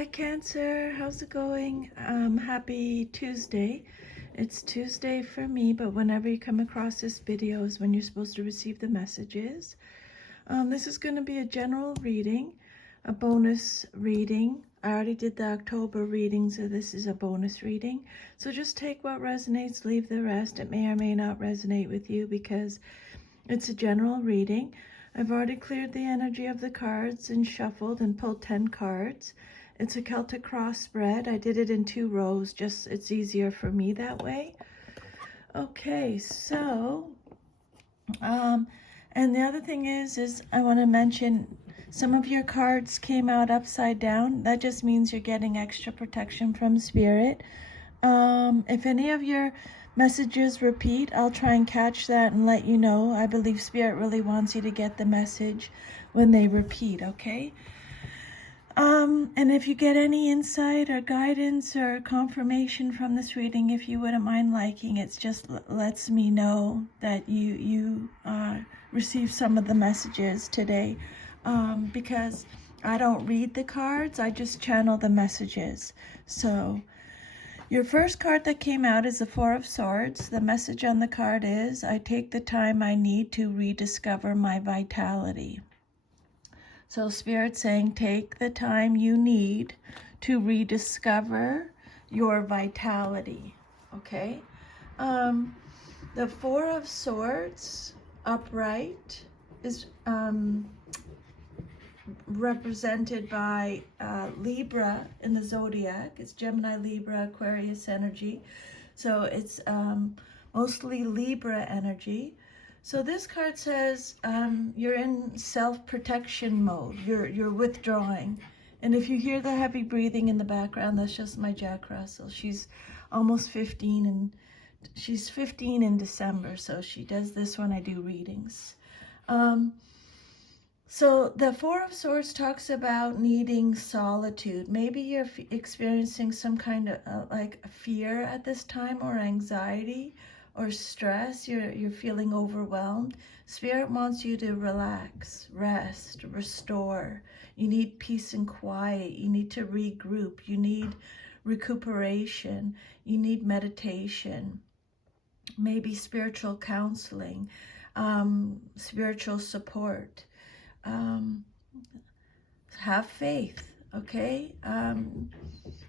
Hi Cancer, how's it going? Happy Tuesday. It's Tuesday for me, but whenever you come across this video is when you're supposed to receive the messages. This is going to be a general reading, a bonus reading. I already did the October reading, so this is a bonus reading. So just take what resonates, leave the rest. It may or may not resonate with you because it's a general reading. I've already cleared the energy of the cards and shuffled and pulled 10 cards. It's a Celtic cross spread. I did it in 2 rows, just it's easier for me that way. Okay, so, and the other thing is I want to mention some of your cards came out upside down. That just means you're getting extra protection from Spirit. If any of your messages repeat, I'll try and catch that and let you know. I believe Spirit really wants you to get the message when they repeat, okay? And if you get any insight or guidance or confirmation from this reading, if you wouldn't mind liking, it just lets me know that you received some of the messages today. Because I don't read the cards, I just channel the messages. So your first card that came out is the Four of Swords. The message on the card is, I take the time I need to rediscover my vitality. So Spirit's saying, take the time you need to rediscover your vitality, okay? The Four of Swords upright is represented by Libra in the zodiac. It's Gemini, Libra, Aquarius energy. So it's mostly Libra energy. So this card says you're in self-protection mode. You're withdrawing. And if you hear the heavy breathing in the background, that's just my Jack Russell. She's almost 15 and she's 15 in December. So she does this when I do readings. So the Four of Swords talks about needing solitude. Maybe you're experiencing some kind of like fear at this time, or anxiety or stress. You're feeling overwhelmed. Spirit wants you to relax, rest, restore. You need peace and quiet. You need to regroup. You need recuperation. You need meditation. Maybe spiritual counseling, spiritual support. Have faith, okay?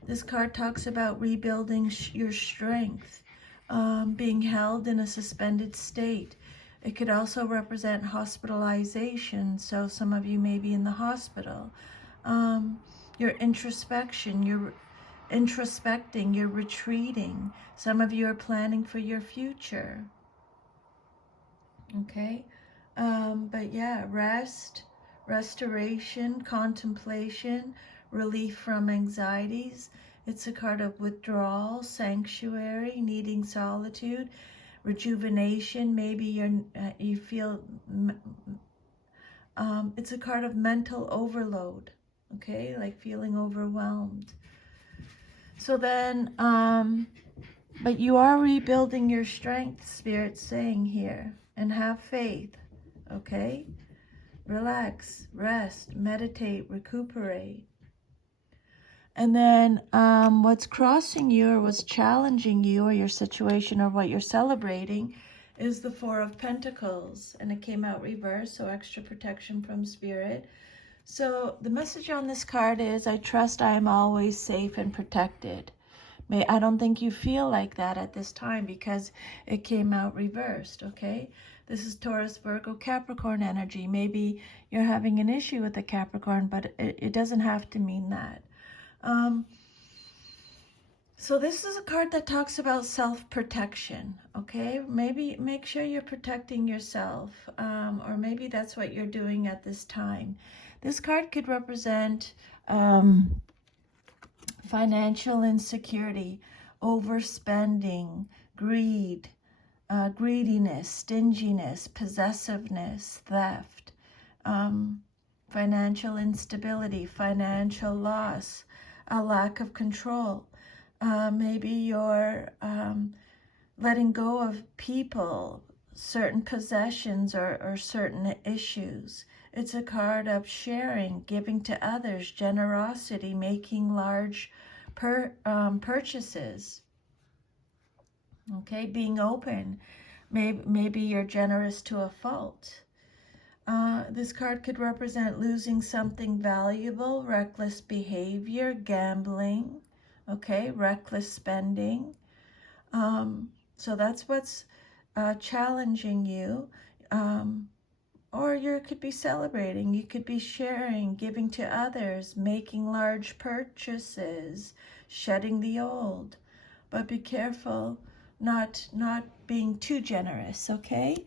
This card talks about rebuilding your strength, being held in a suspended state. It could also represent hospitalization, so some of you may be in the hospital. Your introspection, you're introspecting, you're retreating. Some of you are planning for your future, okay? But yeah, rest, restoration, contemplation, relief from anxieties. It's a card of withdrawal, sanctuary, needing solitude, rejuvenation. Maybe you feel, it's a card of mental overload, okay? Like feeling overwhelmed. So then, but you are rebuilding your strength, Spirit's saying here, and have faith, okay? Relax, rest, meditate, recuperate. And then what's crossing you or what's challenging you or your situation or what you're celebrating is the Four of Pentacles. And it came out reversed, so extra protection from Spirit. So the message on this card is, I trust I am always safe and protected. I don't think you feel like that at this time because it came out reversed, okay? This is Taurus, Virgo, Capricorn energy. Maybe you're having an issue with the Capricorn, but it doesn't have to mean that. So this is a card that talks about self-protection, okay? Maybe make sure you're protecting yourself, or maybe that's what you're doing at this time. This card could represent financial insecurity, overspending, greed, greediness, stinginess, possessiveness, theft, financial instability, financial loss, a lack of control. Maybe you're letting go of people, certain possessions or certain issues. It's a card of sharing, giving to others, generosity, making large purchases. Okay, being open. Maybe you're generous to a fault. This card could represent losing something valuable, reckless behavior, gambling, okay, reckless spending. So that's what's challenging you. Or you could be celebrating, you could be sharing, giving to others, making large purchases, shedding the old. But be careful not being too generous, okay?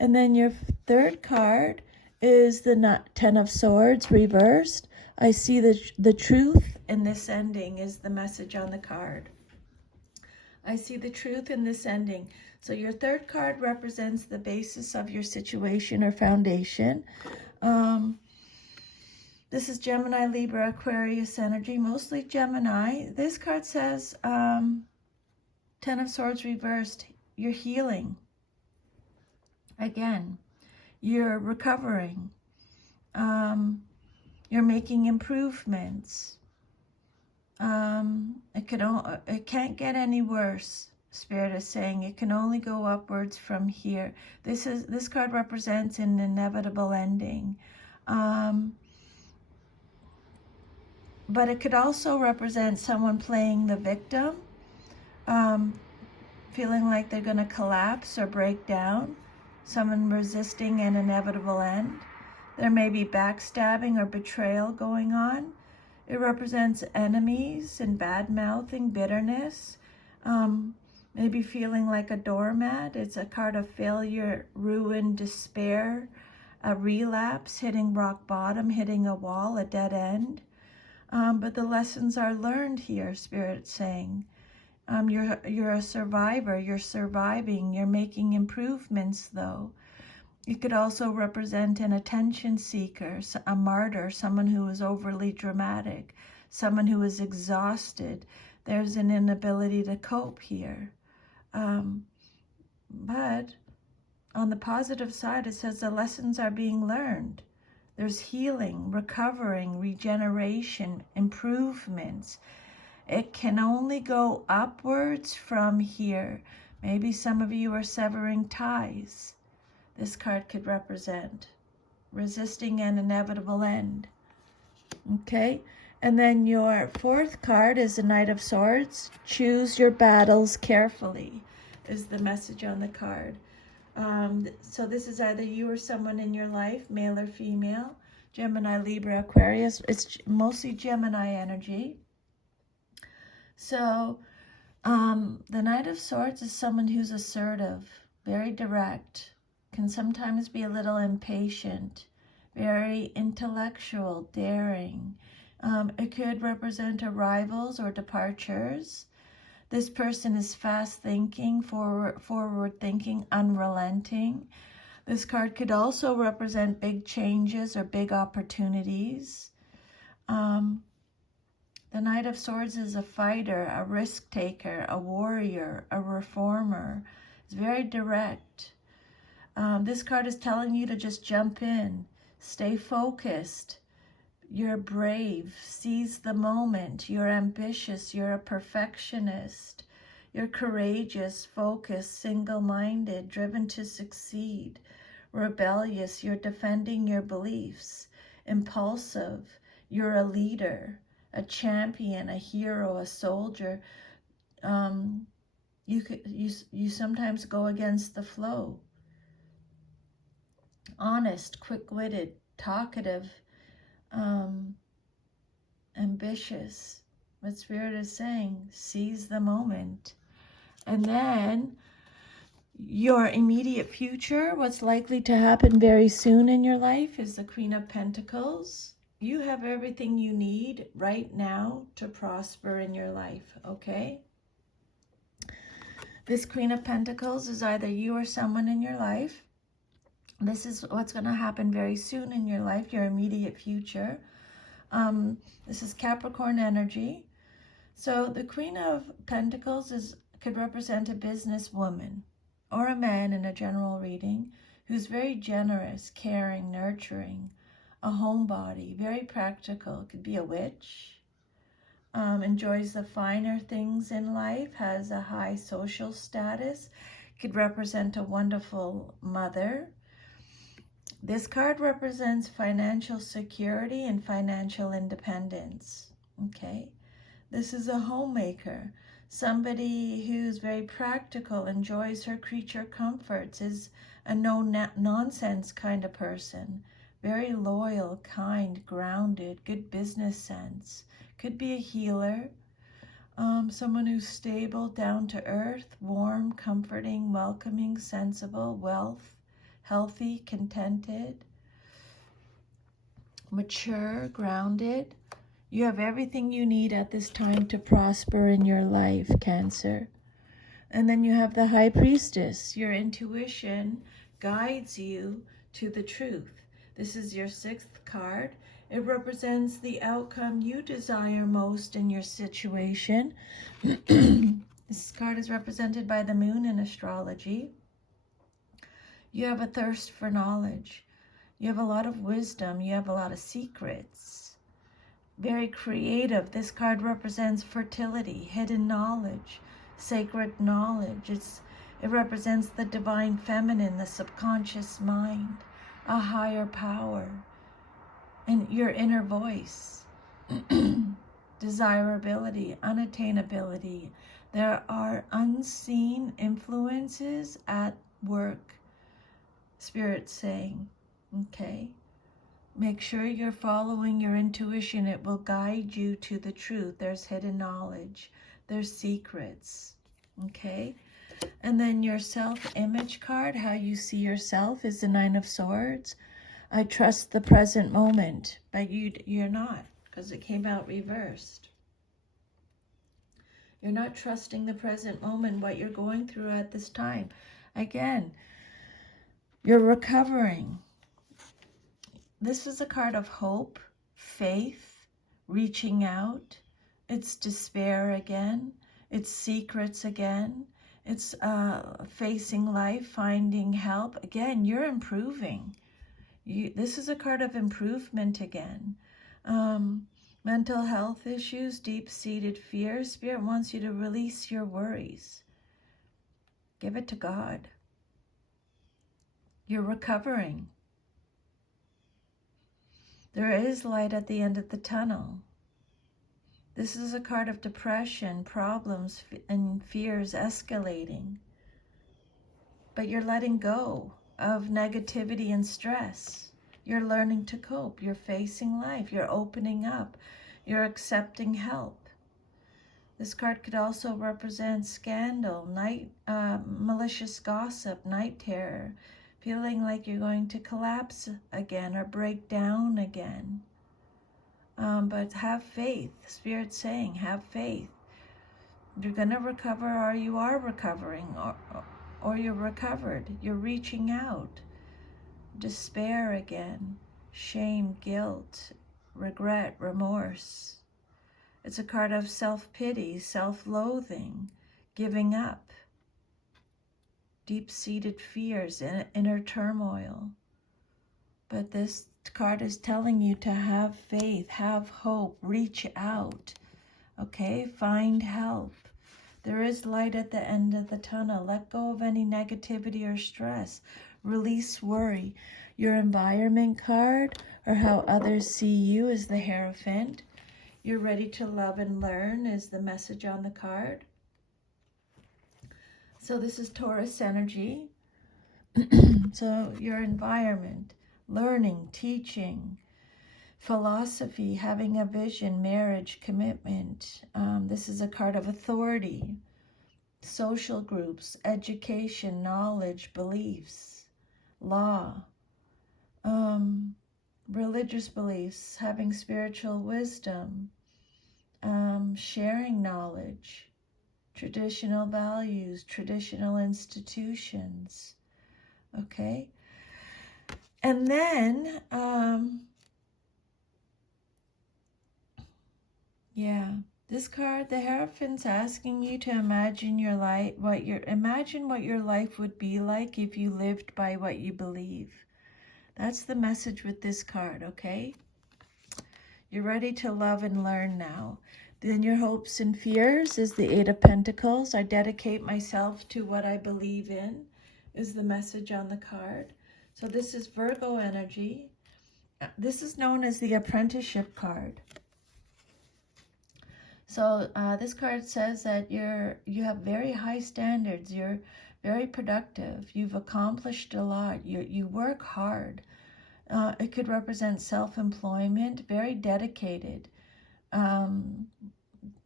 And then your third card is the Ten of Swords reversed. I see the truth in this ending is the message on the card. I see the truth in this ending. So your third card represents the basis of your situation or foundation. This is Gemini, Libra, Aquarius energy, mostly Gemini. This card says, Ten of Swords reversed, you're healing. Again, you're recovering. You're making improvements. It can't get any worse. Spirit is saying it can only go upwards from here. This card represents an inevitable ending. But it could also represent someone playing the victim, feeling like they're going to collapse or break down, someone resisting an inevitable end. There may be backstabbing or betrayal going on. It represents enemies and bad-mouthing, bitterness, maybe feeling like a doormat. It's a card of failure, ruin, despair, a relapse, hitting rock bottom, hitting a wall, a dead end. But the lessons are learned here, Spirit's saying. You're a survivor, you're surviving, you're making improvements though. It could also represent an attention seeker, a martyr, someone who is overly dramatic, someone who is exhausted. There's an inability to cope here. But on the positive side, it says the lessons are being learned. There's healing, recovering, regeneration, improvements. It can only go upwards from here. Maybe some of you are severing ties. This card could represent resisting an inevitable end. Okay, and then your fourth card is the Knight of Swords. Choose your battles carefully is the message on the card. So this is either you or someone in your life, male or female, Gemini, Libra, Aquarius. It's mostly Gemini energy. So the Knight of Swords is someone who's assertive, very direct, can sometimes be a little impatient, very intellectual, daring. It could represent arrivals or departures. This person is fast thinking, forward thinking, unrelenting. This card could also represent big changes or big opportunities. The Knight of Swords is a fighter, a risk taker, a warrior, a reformer. It's very direct. This card is telling you to just jump in, stay focused. You're brave, seize the moment. You're ambitious, you're a perfectionist. You're courageous, focused, single-minded, driven to succeed. Rebellious, you're defending your beliefs. Impulsive, you're a leader, a champion, a hero, a soldier. You sometimes go against the flow. Honest, quick-witted, talkative, ambitious. What Spirit is saying, seize the moment. And then your immediate future, what's likely to happen very soon in your life, is the Queen of Pentacles. You have everything you need right now to prosper in your life, okay? This Queen of Pentacles is either you or someone in your life. This is what's going to happen very soon in your life, your immediate future. This is Capricorn energy. So the Queen of Pentacles could represent a businesswoman or a man in a general reading who's very generous, caring, nurturing, a homebody, very practical. Could be a witch. Enjoys the finer things in life, has a high social status, could represent a wonderful mother. This card represents financial security and financial independence. Okay, this is a homemaker, somebody who's very practical, enjoys her creature comforts, is a no-nonsense kind of person, very loyal, kind, grounded, good business sense. Could be a healer, someone who's stable, down to earth, warm, comforting, welcoming, sensible, wealth, healthy, contented, mature, grounded. You have everything you need at this time to prosper in your life, Cancer. And then you have the High Priestess. Your intuition guides you to the truth. This is your 6th card. It represents the outcome you desire most in your situation. This card is represented by the moon in astrology. You have a thirst for knowledge. You have a lot of wisdom. You have a lot of secrets. Very creative. This card represents fertility, hidden knowledge, sacred knowledge. It represents the divine feminine, the subconscious mind, a higher power, and your inner voice. Desirability, unattainability. There are unseen influences at work, Spirit's saying. Okay? Make sure you're following your intuition. It will guide you to the truth. There's hidden knowledge. There's secrets. Okay? And then your self-image card, how you see yourself, is the 9 of Swords. I trust the present moment, but you're not, because it came out reversed. You're not trusting the present moment, what you're going through at this time. Again, you're recovering. This is a card of hope, faith, reaching out. It's despair again. It's secrets again. It's facing life, finding help. Again, you're improving. This is a card of improvement again. Mental health issues, deep-seated fears. Spirit wants you to release your worries. Give it to God. You're recovering. There is light at the end of the tunnel. This is a card of depression, problems, and fears escalating. But you're letting go of negativity and stress. You're learning to cope. You're facing life. You're opening up. You're accepting help. This card could also represent scandal, malicious gossip, night terror, feeling like you're going to collapse again or break down again. But have faith. Spirit's saying, have faith. You're going to recover, or you are recovering, or you're recovered. You're reaching out. Despair again. Shame, guilt, regret, remorse. It's a card of self-pity, self-loathing, giving up, deep-seated fears, inner turmoil. But this card is telling you to have faith, have hope, reach out, okay? Find help. There is light at the end of the tunnel. Let go of any negativity or stress. Release worry. Your environment card, or how others see you, is the Hierophant. You're ready to love and learn is the message on the card. So this is Taurus energy. So your environment, learning, teaching, philosophy, having a vision, marriage, commitment. This is a card of authority, social groups, education, knowledge, beliefs, law, religious beliefs, having spiritual wisdom, sharing knowledge, traditional values, traditional institutions, okay? And then, this card, the Hierophant's asking you to imagine your life, imagine what your life would be like if you lived by what you believe. That's the message with this card, okay? You're ready to love and learn now. Then your hopes and fears is the Eight of Pentacles. I dedicate myself to what I believe in is the message on the card. So this is Virgo energy. This is known as the apprenticeship card. So this card says that you have very high standards. You're very productive. You've accomplished a lot. You work hard. It could represent self-employment, very dedicated,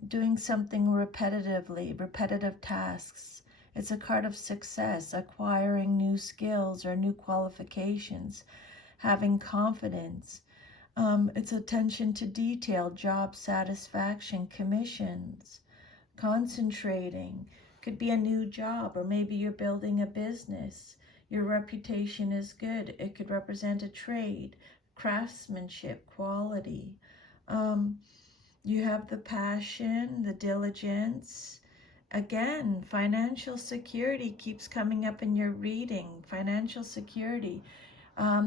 doing something repetitively, repetitive tasks. It's a card of success, acquiring new skills or new qualifications, having confidence. It's attention to detail, job satisfaction, commissions, concentrating. Could be a new job, or maybe you're building a business. Your reputation is good. It could represent a trade, craftsmanship, quality. You have the passion, the diligence. Again, financial security keeps coming up in your reading. Financial security.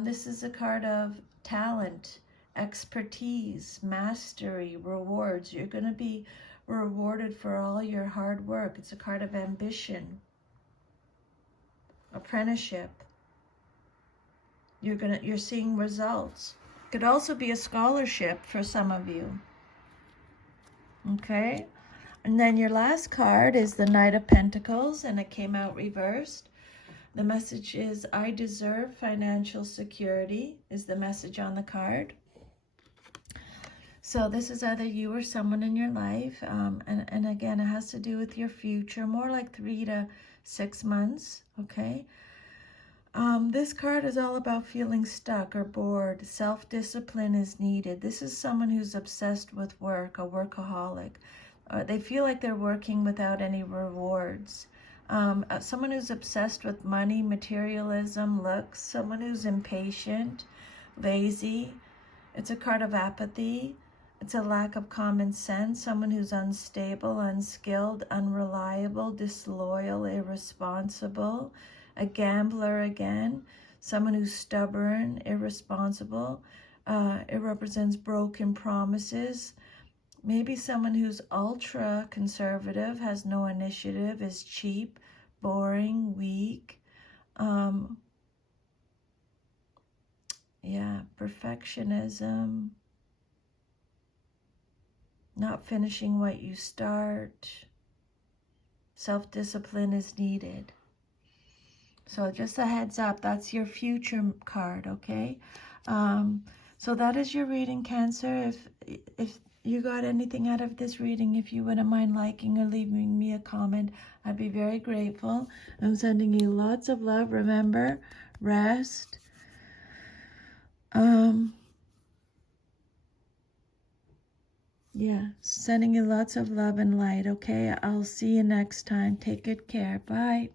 This is a card of talent, expertise, mastery, rewards. You're going to be rewarded for all your hard work. It's a card of ambition, apprenticeship. You're seeing results. Could also be a scholarship for some of you. Okay? And then your last card is the Knight of Pentacles, and it came out reversed. The message is, I deserve financial security, is the message on the card. So this is either you or someone in your life. And again, it has to do with your future, more like 3 to 6 months, okay? This card is all about feeling stuck or bored. Self-discipline is needed. This is someone who's obsessed with work, a workaholic. They feel like they're working without any rewards. Someone who's obsessed with money, materialism, looks. Someone who's impatient, lazy. It's a card of apathy. It's a lack of common sense. Someone who's unstable, unskilled, unreliable, disloyal, irresponsible. A gambler again. Someone who's stubborn, irresponsible. It represents broken promises. Maybe someone who's ultra conservative, has no initiative, is cheap, boring, weak. Yeah, perfectionism. Not finishing what you start. Self-discipline is needed. So just a heads up, that's your future card, okay? So that is your reading, Cancer. If you got anything out of this reading, if you wouldn't mind liking or leaving me a comment, I'd be very grateful. I'm sending you lots of love. Remember, rest. Yeah, sending you lots of love and light, okay? I'll see you next time. Take good care. Bye.